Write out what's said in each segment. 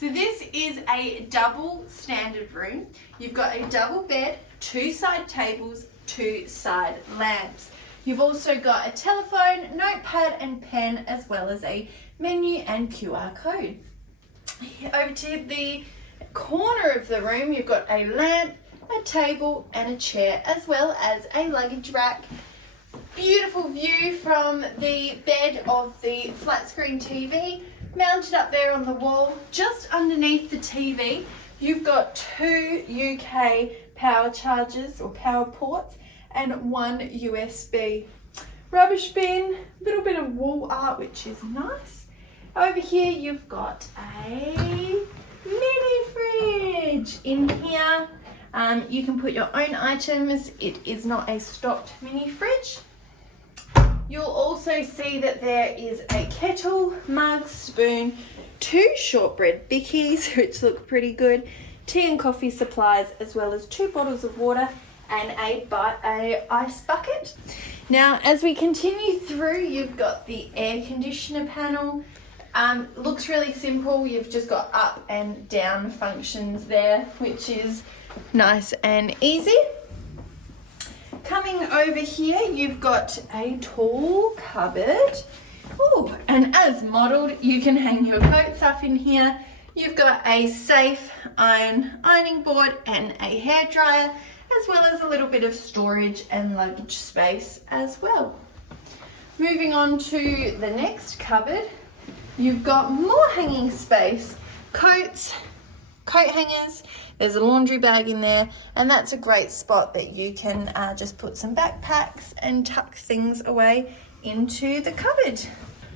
So this is a double standard room. You've got a double bed, 2 side tables, 2 side lamps. You've also got a telephone, notepad and pen, as well as a menu and QR code. Over to the corner of the room, you've got a lamp, a table and a chair, as well as a luggage rack. Beautiful view from the bed of the flat screen TV mounted up there on the wall. Just underneath the TV, you've got 2 UK power chargers or power ports and 1 USB. Rubbish bin, a little bit of wall art, which is nice. Over here, you've got a mini fridge. In here, you can put your own items. It is not a stocked mini fridge. You'll also see that there is a kettle, mug, spoon, 2 shortbread bickies, which look pretty good, tea and coffee supplies, as well as 2 bottles of water and a ice bucket. Now, as we continue through, you've got the air conditioner panel. Looks really simple. You've just got up and down functions there, which is nice and easy. Coming over here, you've got a tall cupboard. Oh, and as modelled, you can hang your coats up in here. You've got a safe ironing board and a hairdryer, as well as a little bit of storage and luggage space as well. Moving on to the next cupboard, you've got more hanging space, coats, coat hangers, there's a laundry bag in there, and that's a great spot that you can just put some backpacks and tuck things away into the cupboard.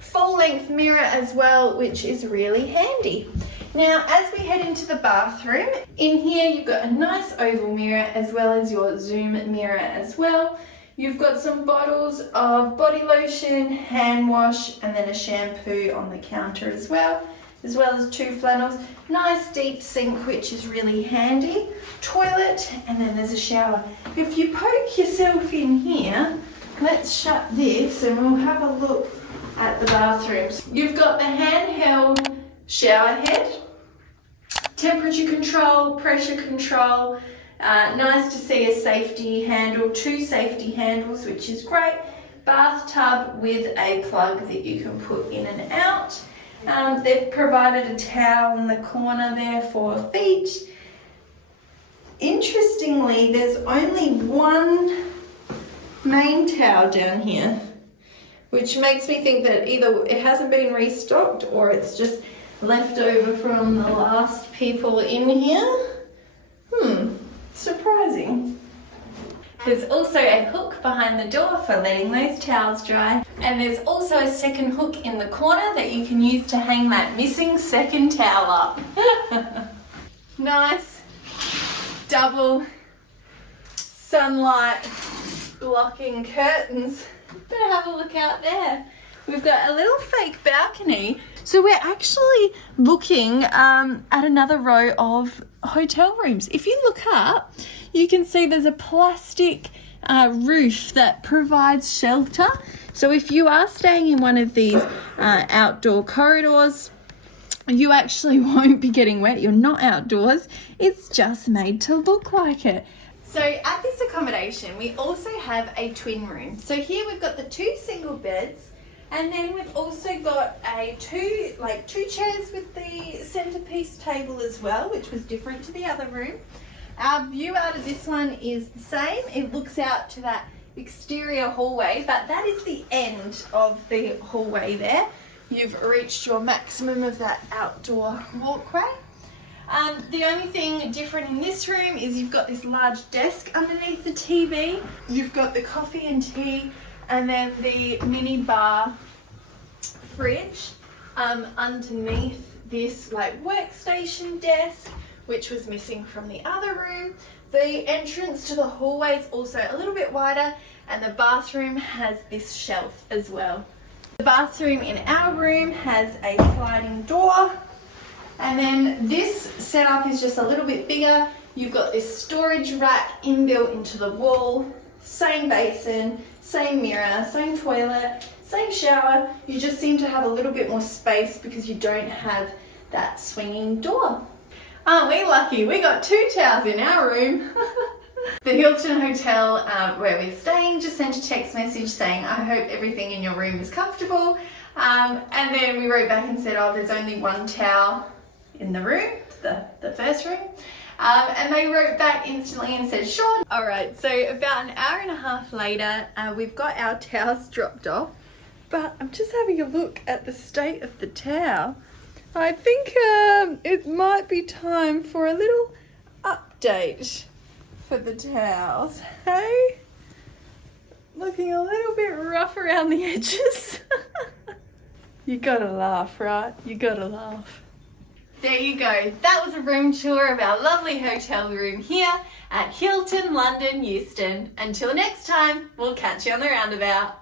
Full length mirror as well, which is really handy. Now, as we head into the bathroom, in here you've got a nice oval mirror as well as your zoom mirror as well. You've got some bottles of body lotion, hand wash, and then a shampoo on the counter as well as 2 flannels. Nice deep sink, which is really handy. Toilet, and then there's a shower. If you poke yourself in here, let's shut this and we'll have a look at the bathrooms. You've got the handheld shower head, temperature control, pressure control. Nice to see a safety handle, 2 safety handles, which is great. Bathtub with a plug that you can put in and out. They've provided a towel in the corner there for feet. Interestingly, there's only 1 main towel down here, which makes me think that either it hasn't been restocked or it's just left over from the last people in here. Surprising. There's also a hook behind the door for letting those towels dry. And there's also a second hook in the corner that you can use to hang that missing second towel up. Nice double sunlight blocking curtains. Better have a look out there. We've got a little fake balcony. So we're actually looking at another row of hotel rooms. If you look up, you can see there's a plastic roof that provides shelter. So if you are staying in one of these outdoor corridors, you actually won't be getting wet. You're not outdoors. It's just made to look like it. So at this accommodation, we also have a twin room. So here we've got the 2 single beds, and then we've also got a 2 chairs with the centerpiece table as well, which was different to the other room. Our view out of this one is the same. It looks out to that exterior hallway, but that is the end of the hallway there. You've reached your maximum of that outdoor walkway. The only thing different in this room is you've got this large desk underneath the TV. You've got the coffee and tea, and then the mini bar fridge underneath this workstation desk, which was missing from the other room. The entrance to the hallway is also a little bit wider, and the bathroom has this shelf as well. The bathroom in our room has a sliding door, and then this setup is just a little bit bigger. You've got this storage rack inbuilt into the wall, same basin, same mirror, same toilet, same shower. You just seem to have a little bit more space because you don't have that swinging door. Aren't we lucky? We got 2 towels in our room. The Hilton Hotel where we're staying just sent a text message saying, I hope everything in your room is comfortable. And then we wrote back and said, oh, there's only 1 towel in the room, the first room. And they wrote back instantly and said, sure. All right, so about an hour and a half later, we've got our towels dropped off, but I'm just having a look at the state of the towel. I think it might be time for a little update for the towels. Hey? Looking a little bit rough around the edges. You gotta laugh, right? You gotta laugh. There you go. That was a room tour of our lovely hotel room here at Hilton London Euston. Until next time, we'll catch you on the roundabout.